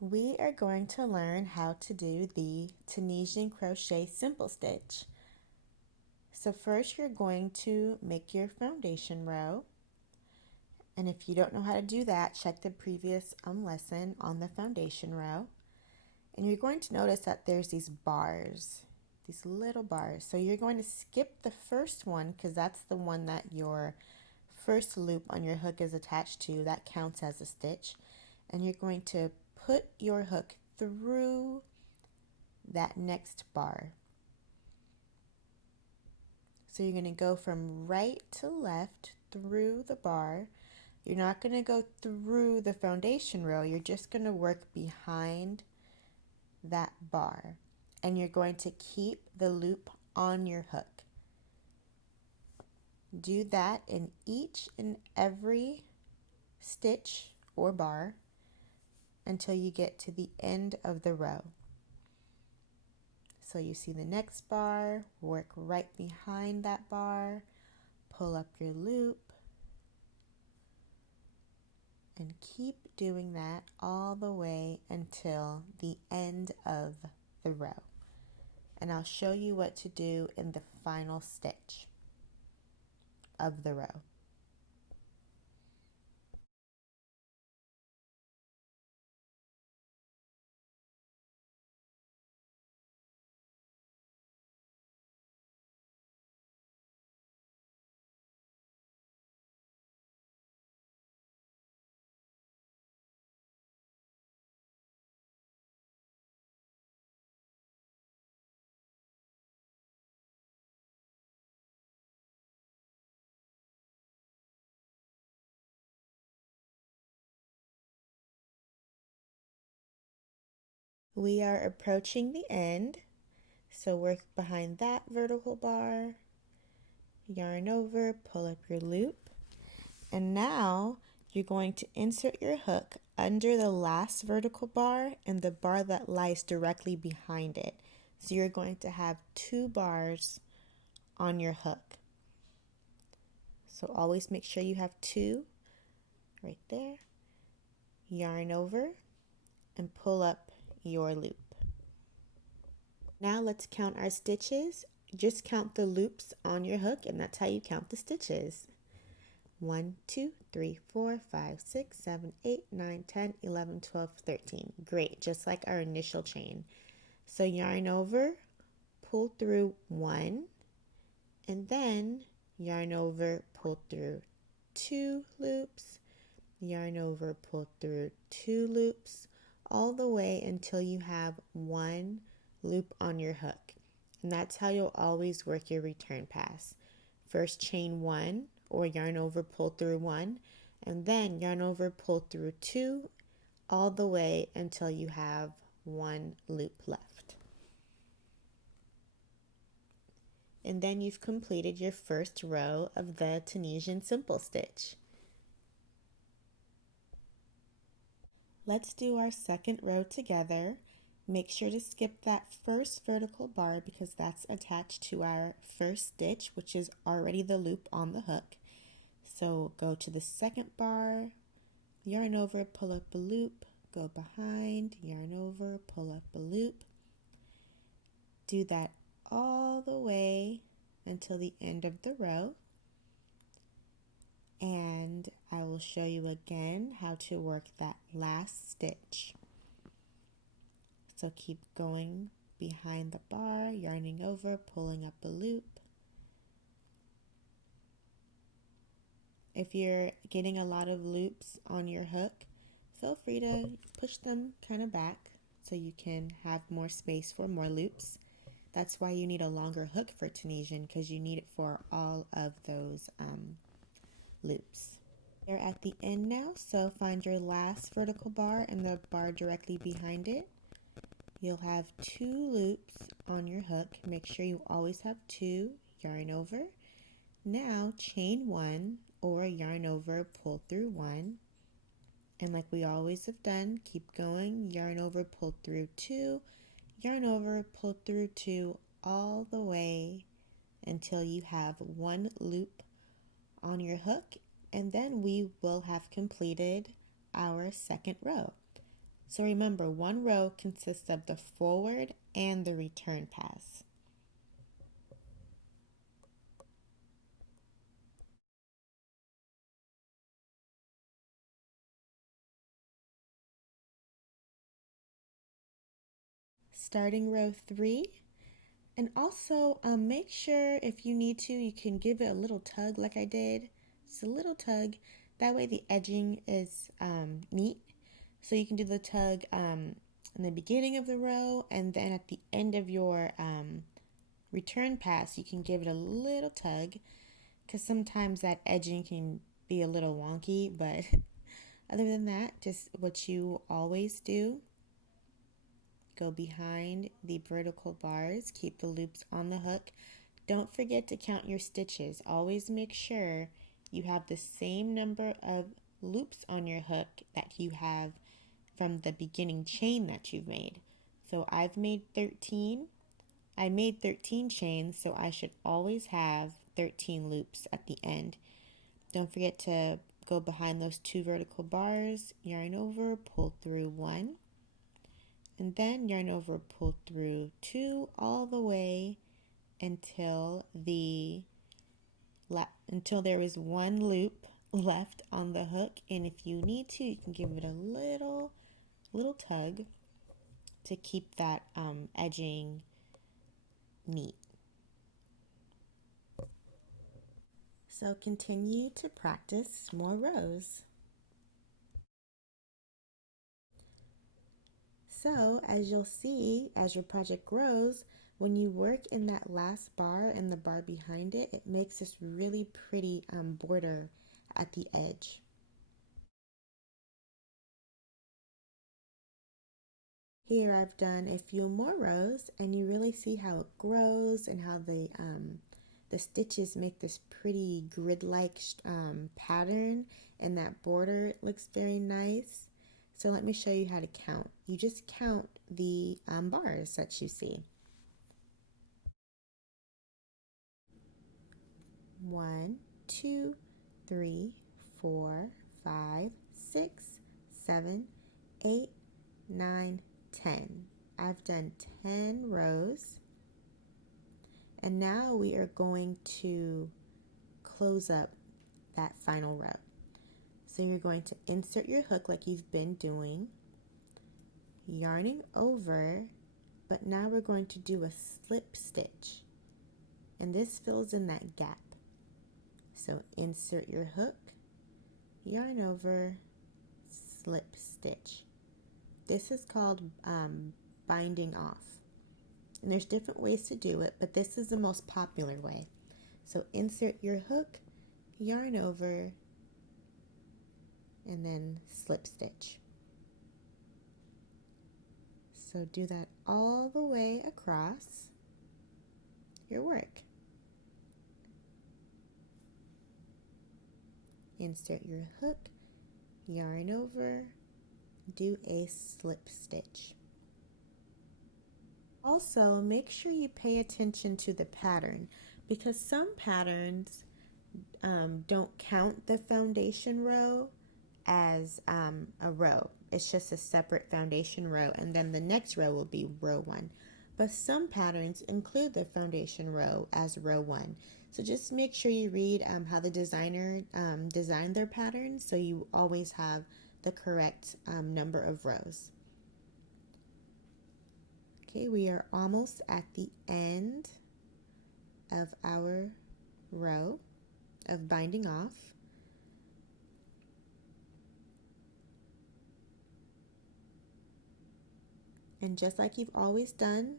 We are going to learn how to do the Tunisian Crochet Simple Stitch. So first you're going to make your foundation row. And if you don't know how to do that, check the previous lesson on the foundation row. And you're going to notice that there's these bars, these little bars. So you're going to skip the first one because that's the one that your first loop on your hook is attached to. That counts as a stitch. And you're going to put your hook through that next bar. So you're going to go from right to left through the bar. You're not going to go through the foundation row. You're just going to work behind that bar. And you're going to keep the loop on your hook. Do that in each and every stitch or bar until you get to the end of the row. So you see the next bar, work right behind that bar, pull up your loop, and keep doing that all the way until the end of the row. And I'll show you what to do in the final stitch of the row. We are approaching the end, so work behind that vertical bar, yarn over, pull up your loop, and now you're going to insert your hook under the last vertical bar and the bar that lies directly behind it. So you're going to have two bars on your hook. So always make sure you have two right there. Yarn over and pull up your loop. Now let's count our stitches. Just count the loops on your hook, and that's how you count the stitches. 1, 2, 3, 4, 5, 6, 7, 8, 9, 10, 11, 12, 13. Great, just like our initial chain. So yarn over, pull through 1, and then yarn over, pull through 2 loops, yarn over, pull through 2 loops, all the way until you have 1 loop on your hook. And that's how you'll always work your return pass. First chain 1 or yarn over, pull through 1, and then yarn over, pull through 2, all the way until you have 1 loop left. And then you've completed your first row of the Tunisian Simple Stitch. Let's do our second row together. Make sure to skip that first vertical bar because that's attached to our first stitch, which is already the loop on the hook. So go to the second bar, yarn over, pull up a loop, go behind, yarn over, pull up a loop. Do that all the way until the end of the row. And I will show you again how to work that last stitch. So keep going behind the bar, yarning over, pulling up a loop. If you're getting a lot of loops on your hook, feel free to push them kind of back so you can have more space for more loops. That's why you need a longer hook for Tunisian, because you need it for all of those loops. We're at the end now, so find your last vertical bar and the bar directly behind it. You'll have 2 loops on your hook. Make sure you always have 2. Yarn over. Now chain 1 or yarn over, pull through 1. And like we always have done, keep going. Yarn over, pull through 2. Yarn over, pull through 2 all the way until you have 1 loop on your hook, and then we will have completed our second row. So remember, one row consists of the forward and the return pass. Starting row 3, and also make sure if you need to, you can give it a little tug like I did. Just a little tug. That way the edging is neat. So you can do the tug in the beginning of the row, and then at the end of your return pass, you can give it a little tug, because sometimes that edging can be a little wonky, but other than that, just what you always do. Go behind the vertical bars, keep the loops on the hook. Don't forget to count your stitches. Always make sure you have the same number of loops on your hook that you have from the beginning chain that you've made. So I've made 13. I made 13 chains, so I should always have 13 loops at the end. Don't forget to go behind those 2 vertical bars, yarn over, pull through 1, and then yarn over, pull through 2 all the way until there is 1 loop left on the hook. And if you need to, you can give it a little tug to keep that edging neat. So continue to practice more rows. So as you'll see, as your project grows, when you work in that last bar and the bar behind it, it makes this really pretty border at the edge. Here I've done a few more rows, and you really see how it grows and how the stitches make this pretty grid-like pattern, and that border looks very nice. So let me show you how to count. You just count the bars that you see. 1, 2, 3, 4, 5, 6, 7, 8, 9, 10. I've done 10 rows. And now we are going to close up that final row. So you're going to insert your hook like you've been doing, yarning over, but now we're going to do a slip stitch. And this fills in that gap. So insert your hook, yarn over, slip stitch. This is called binding off. And there's different ways to do it, but this is the most popular way. So insert your hook, yarn over, and then slip stitch. So do that all the way across your work. Insert your hook, yarn over, do a slip stitch. Also, make sure you pay attention to the pattern, because some patterns don't count the foundation row as a row. It's just a separate foundation row, and then the next row will be row 1. But some patterns include the foundation row as row 1. So just make sure you read how the designer designed their pattern, so you always have the correct number of rows. Okay, we are almost at the end of our row of binding off. And just like you've always done,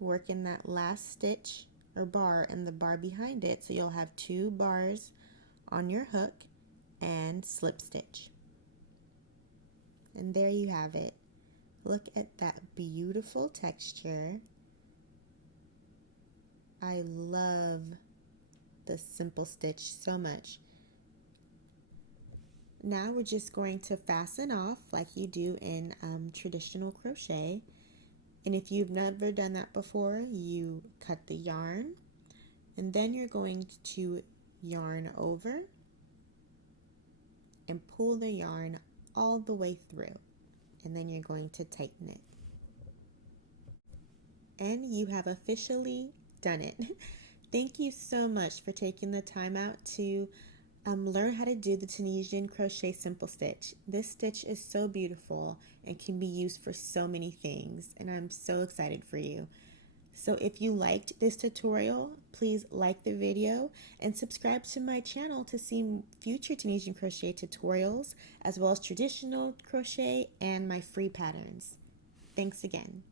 work in that last stitch or bar and the bar behind it, so you'll have 2 bars on your hook and slip stitch. And there you have it. Look at that beautiful texture. I love the Simple Stitch so much. Now we're just going to fasten off like you do in traditional crochet. And if you've never done that before, you cut the yarn, and then you're going to yarn over and pull the yarn all the way through. and then you're going to tighten it. And you have officially done it. Thank you so much for taking the time out to learn how to do the Tunisian Crochet Simple Stitch. This stitch is so beautiful and can be used for so many things, and I'm so excited for you. So if you liked this tutorial, please like the video and subscribe to my channel to see future Tunisian crochet tutorials, as well as traditional crochet and my free patterns. Thanks again.